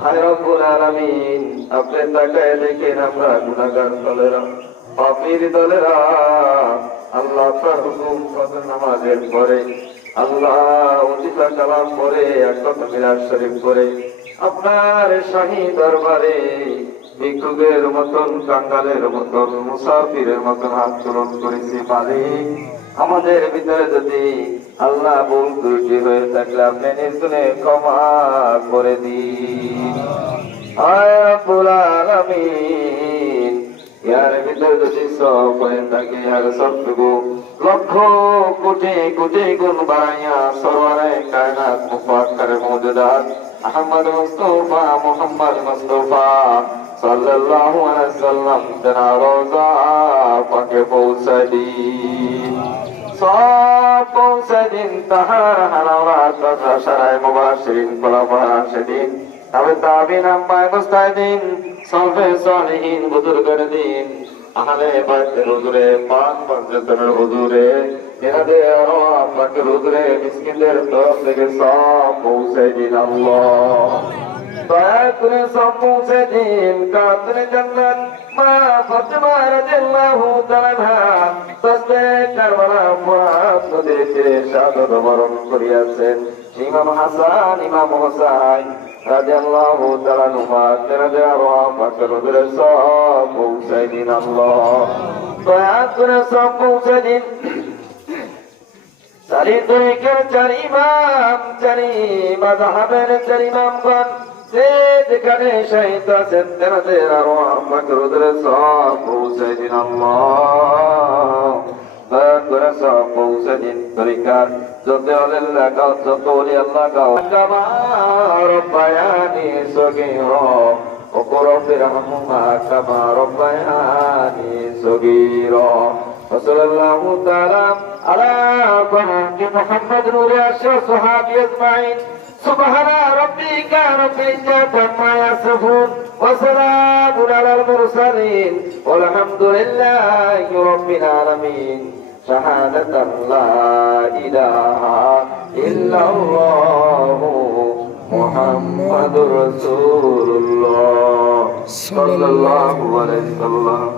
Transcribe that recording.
হায় রব্বুল আলামিন, আপনি তাকায় দেখেন আমরা গুনাহগার দলেরা, পাপীর দলেরা আল্লাহ আপনার হুকুম কত নামাজের পরে, আল্লাহ ওজিফা কালাম পরে, একত মিলাদ শরীফ পরে আপনার শাহী দরবারে ভিক্ষুকের মতন, কাঙ্গালের মতন, মুসাফিরের মতন হাত তোলন করেছি। মালিক, আমাদের ভিতরে যদি আল্লাহ ভুল ত্রুটি হয়ে থাকলে আপনি নির্গুণে ক্ষমা করে দিন। আয় রব্বুল আলামিন, ইয়ার ভিতরে যদি সব হয়ে থাকে, আর সবটুকু লক্ষ কোটি কোটি গুণ বাড়াইয়া সরওয়ারে কায়নাত মুফাক্কারে মওজুদাত আহমদ মুস্তাফা মুহাম্মদ মুস্তাফা সাল্লাল্লাহু আলাইহি ওয়াসাল্লাম তেরা রওজা পাকে পৌঁছে দিন। সব পৌঁছে দিন তাহার হালাওয়াত তথা সারায় মুবাশশিরিন খোলাফা রাশিদিন তবে তাবিন আম্মায়ে মুস্তাহিদিন সলফে সালিহিন বুজুর্গের দিন আহলে বাইতের হুজুরে পাক পঞ্চতনের হুজুরে এনাদের আরওয়াহ পাকের হুজুরে মিসকিনদের তরফ থেকে সব পৌঁছে দিন। আল্লাহ দয়া করে সব পৌঁছে দিন। কাতরে জান্নাত মা ফাতেমা রাদিয়াল্লাহু তাআলা তসবে কারবালা ফুরাত নদীতে শাহাদাত বরণ করিয়াছেন। ইমাম হাসান, ইমাম হোসেন রাদিয়াল্লাহু তাআলা আনহুমা তেনাদের আরওয়াহ পাকের হুজুরে সব পৌঁছে দিন। আল্লাহ দয়া করে সব পৌঁছে দিন। চারি তরিকের চার ইমাম, চারি মাযহাবের চার ইমামগণ যে যেখানে শহীদ আছেন তেনাদের আরওয়াহ পাকের হুজুরে সব পৌঁছে দিন। আল্লাহ দয়া করে সব পৌঁছে দিন। তরিকার যত আল্লাহ গাও, যত ওলি আল্লাহ গাও, কামা রব্বায়ানি সগীরা ওয়া রব্বির রহমহুমা কামা রব্বায়ানি সগীরা। সাল্লাল্লাহু তাআলা আলা মুহাম্মদ নূরে আশরা সাহাবী আজমাইন। সুবহানা রাব্বিকা রাব্বিল ইজ্জাতি আম্মা ইয়াসিফুন ওয়া সালামুন আলাল মুরসালিন ওয়ালহামদুলিল্লাহি রাব্বিল আলামিন। শাহাদাতান লা ইলাহা ইল্লাল্লাহু মুহাম্মাদুর রাসূলুল্লাহ সাল্লাল্লাহু আলাইহি ওয়াসাল্লাম।